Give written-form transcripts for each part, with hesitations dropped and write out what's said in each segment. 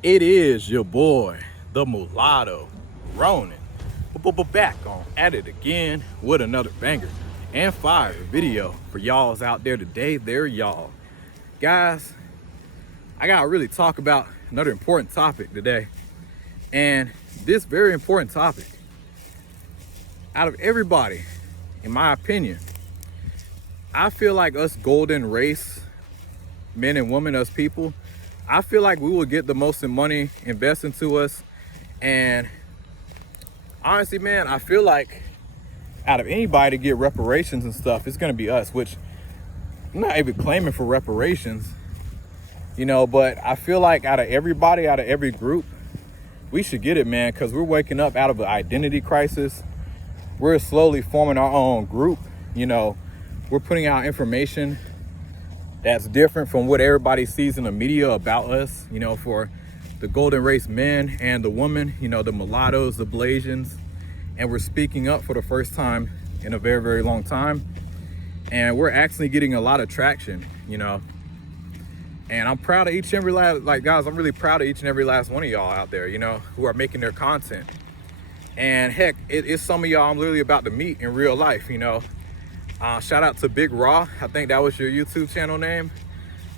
It is your boy, the Mulatto, Ronin, back on at it again with another banger and fire video for y'all's out there today. They're y'all. Guys, I gotta really talk about another important topic today. And this very important topic, out of everybody, in my opinion, I feel like us golden race, men and women, us people, I feel like we will get the most money invested into us. And honestly, man, I feel like out of anybody to get reparations and stuff, it's gonna be us, which I'm not even claiming for reparations, but I feel like out of everybody, out of every group, we should get it, man, because we're waking up out of an identity crisis. We're slowly forming our own group. We're putting out information that's different from what everybody sees in the media about us, for the golden race men and the women, the mulattoes, the Blasians. And we're speaking up for the first time in a very, very long time. And we're actually getting a lot of traction, And I'm proud of each and every last, guys, I'm really proud of each and every last one of y'all out there, who are making their content. And heck, it's some of y'all I'm literally about to meet in real life, Shout out to Big Raw. I think that was your YouTube channel name.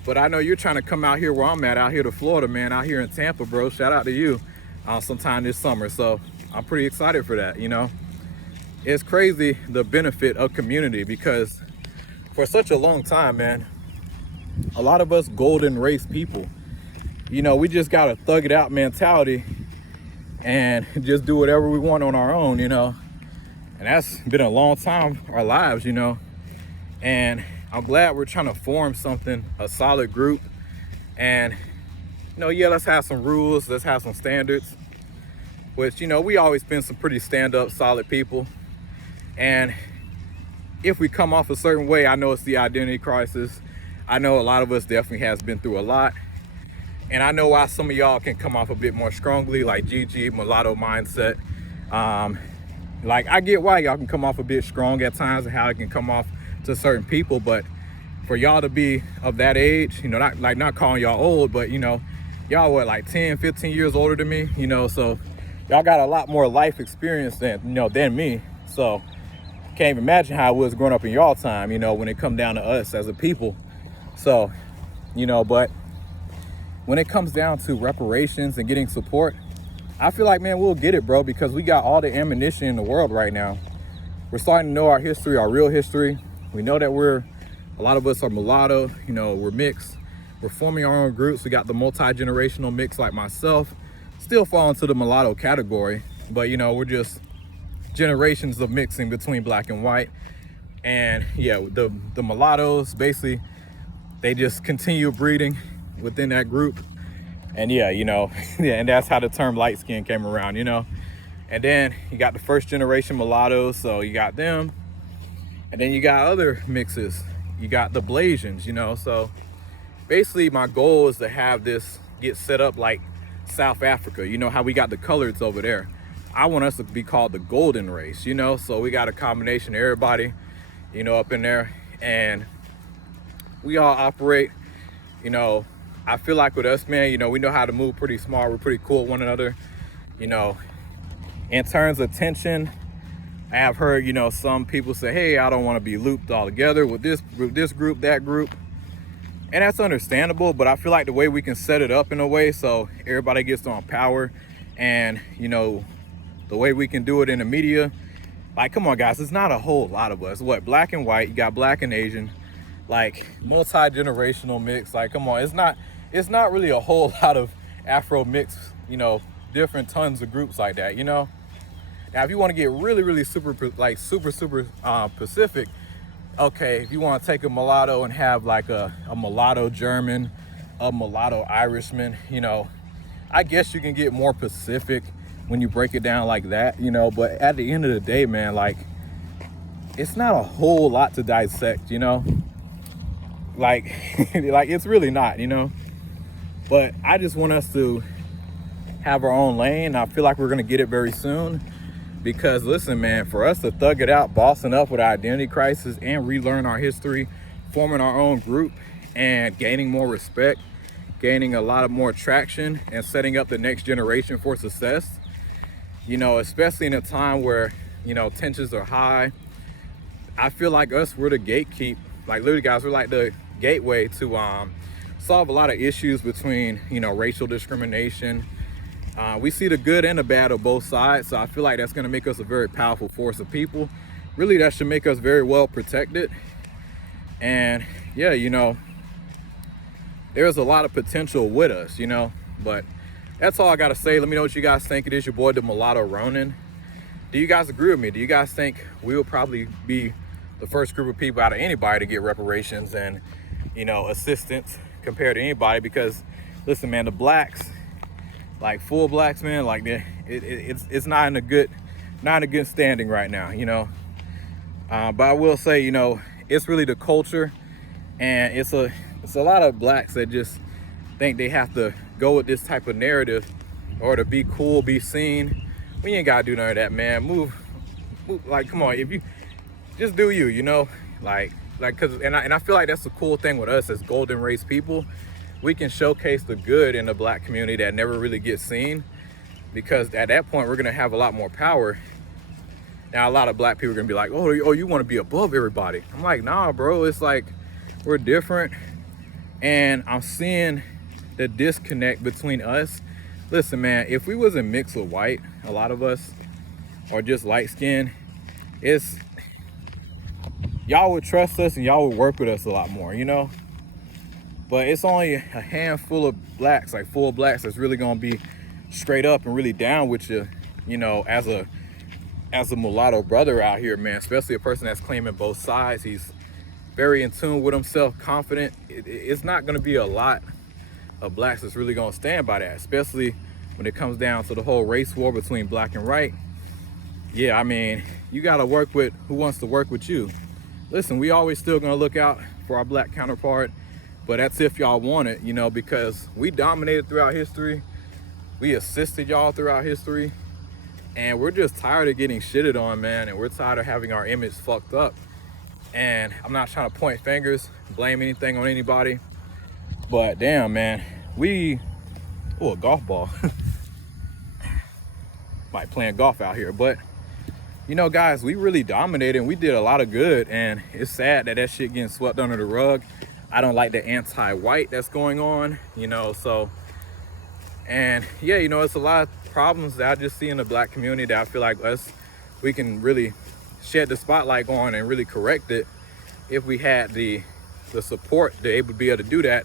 But I know you're trying to come out here where I'm at, out here to Florida, man, out here in Tampa, bro. Shout out to you sometime this summer. So I'm pretty excited for that, It's crazy the benefit of community, because for such a long time, man, a lot of us golden race people, we just got a thug it out mentality and just do whatever we want on our own, And that's been a long time, our lives, And I'm glad we're trying to form something, a solid group. And, let's have some rules, let's have some standards, which, we always been some pretty stand-up, solid people. And if we come off a certain way, I know it's the identity crisis. I know a lot of us definitely has been through a lot. And I know why some of y'all can come off a bit more strongly, like GG, mulatto mindset. I get why y'all can come off a bit strong at times and how it can come off to certain people, but for y'all to be of that age, not calling y'all old, but y'all what, like 10, 15 years older than me, so y'all got a lot more life experience than me. So can't even imagine how it was growing up in y'all time, when it come down to us as a people. So, but when it comes down to reparations and getting support, I feel like, man, we'll get it, bro, because we got all the ammunition in the world right now. We're starting to know our history, our real history. We know that a lot of us are mulatto, we're mixed. We're forming our own groups. We got the multi-generational mix like myself, still fall into the mulatto category, but we're just generations of mixing between black and white. And yeah, the mulattoes, basically, they just continue breeding within that group. And yeah, yeah, and that's how the term light skin came around, And then you got the first generation mulattoes, so you got them. And then you got other mixes. You got the Blasians, So basically my goal is to have this get set up like South Africa. How we got the coloreds over there. I want us to be called the golden race, So we got a combination of everybody, up in there. And we all operate, I feel like with us, man, we know how to move pretty smart. We're pretty cool with one another. In terms of tension, I have heard, some people say, hey, I don't want to be looped all together with this group, that group. And that's understandable, but I feel like the way we can set it up in a way so everybody gets on power, and, the way we can do it in the media, like, come on, guys, it's not a whole lot of us. What, black and white, you got black and Asian, like multi-generational mix. Like, come on, it's not really a whole lot of Afro mix, different tons of groups like that, Now, if you want to get really, really super Pacific, okay, if you want to take a mulatto and have like a mulatto German, a mulatto Irishman, I guess you can get more Pacific when you break it down like that, but at the end of the day, man, like, it's not a whole lot to dissect, like, like it's really not, but I just want us to have our own lane. I feel like we're going to get it very soon, because listen, man, for us to thug it out, bossing up with our identity crisis and relearn our history, forming our own group and gaining more respect gaining a lot of more traction and setting up the next generation for success. You know, especially in a time where, you know, tensions are high. I feel like we're the gatekeep. Like literally guys, we're like the gateway to solve a lot of issues between, you know, racial discrimination. We see the good and the bad of both sides. So I feel like that's gonna make us a very powerful force of people. Really, that should make us very well protected. And yeah, you know, there's a lot of potential with us, you know, but that's all I gotta say. Let me know what you guys think. It is your boy, the Mulatto Ronin. Do you guys agree with me? Do you guys think we will probably be the first group of people out of anybody to get reparations and, you know, assistance compared to anybody? Because listen, man, the blacks, like full blacks, man, like it's not in a good standing right now, you know. But I will say, you know, it's really the culture, and it's a lot of blacks that just think they have to go with this type of narrative or to be cool, be seen. We ain't gotta do none of that, man. Move, like, come on, if you just do you, you know, like cause I feel like that's the cool thing with us as golden race people. We can showcase the good in the black community that never really gets seen, because at that point we're gonna have a lot more power. Now a lot of black people are gonna be like, oh, you want to be above everybody. I'm like, nah, bro, it's like we're different. And I'm seeing the disconnect between us. Listen, man, if we wasn't mixed with white, a lot of us, or just light skin, y'all would trust us and y'all would work with us a lot more, you know. But it's only a handful of blacks, like full blacks, that's really gonna be straight up and really down with you, you know, as a mulatto brother out here, man. Especially a person that's claiming both sides. He's very in tune with himself, confident. It's not gonna be a lot of blacks that's really gonna stand by that, especially when it comes down to the whole race war between black and white. Yeah, I mean, you gotta work with who wants to work with you. Listen, we always still gonna look out for our black counterpart, but that's if y'all want it, you know, because we dominated throughout history. We assisted y'all throughout history, and we're just tired of getting shitted on, man, and we're tired of having our image fucked up. And I'm not trying to point fingers, blame anything on anybody, but damn, man, a golf ball. Like playing golf out here. But you know, guys, we really dominated and we did a lot of good, and it's sad that shit getting swept under the rug. I don't like the anti-white that's going on, you know. So, and yeah, you know, it's a lot of problems that I just see in the black community that I feel like we can really shed the spotlight on and really correct it if we had the support to be able to do that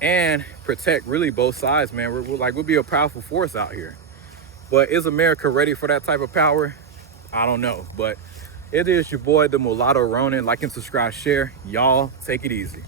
and protect really both sides, man. We'll be a powerful force out here. But is America ready for that type of power? I don't know. But it is your boy, the Mulatto Ronin. Like and subscribe, share. Y'all take it easy.